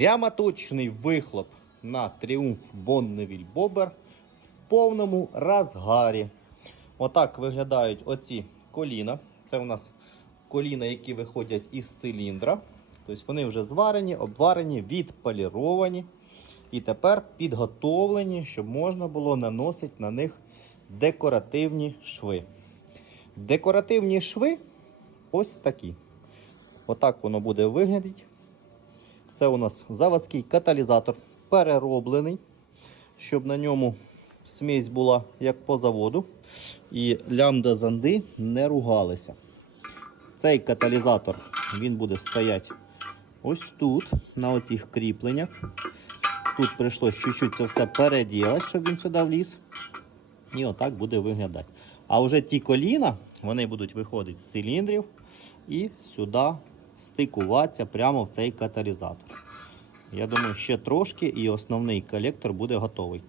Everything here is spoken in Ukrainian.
Прямоточний вихлоп на тріумф Бонневіль Бобер в повному розгарі. Отак виглядають оці коліна. Це у нас коліна, які виходять із циліндра. Тобто вони вже зварені, обварені, відполіровані. І тепер підготовлені, щоб можна було наносити на них декоративні шви. Декоративні шви ось такі. Отак воно буде виглядати. Це у нас заводський каталізатор перероблений, щоб на ньому смесь була як по заводу. І лямбда занди не ругалися. Цей каталізатор він буде стояти ось тут, на оцих кріпленнях. Тут прийшлось чуть-чуть це все переділати, щоб він сюди вліз. І отак буде виглядати. А вже ті коліна, вони будуть виходити з циліндрів і сюди стикуватися прямо в цей каталізатор. Я думаю, ще трошки і основний колектор буде готовий.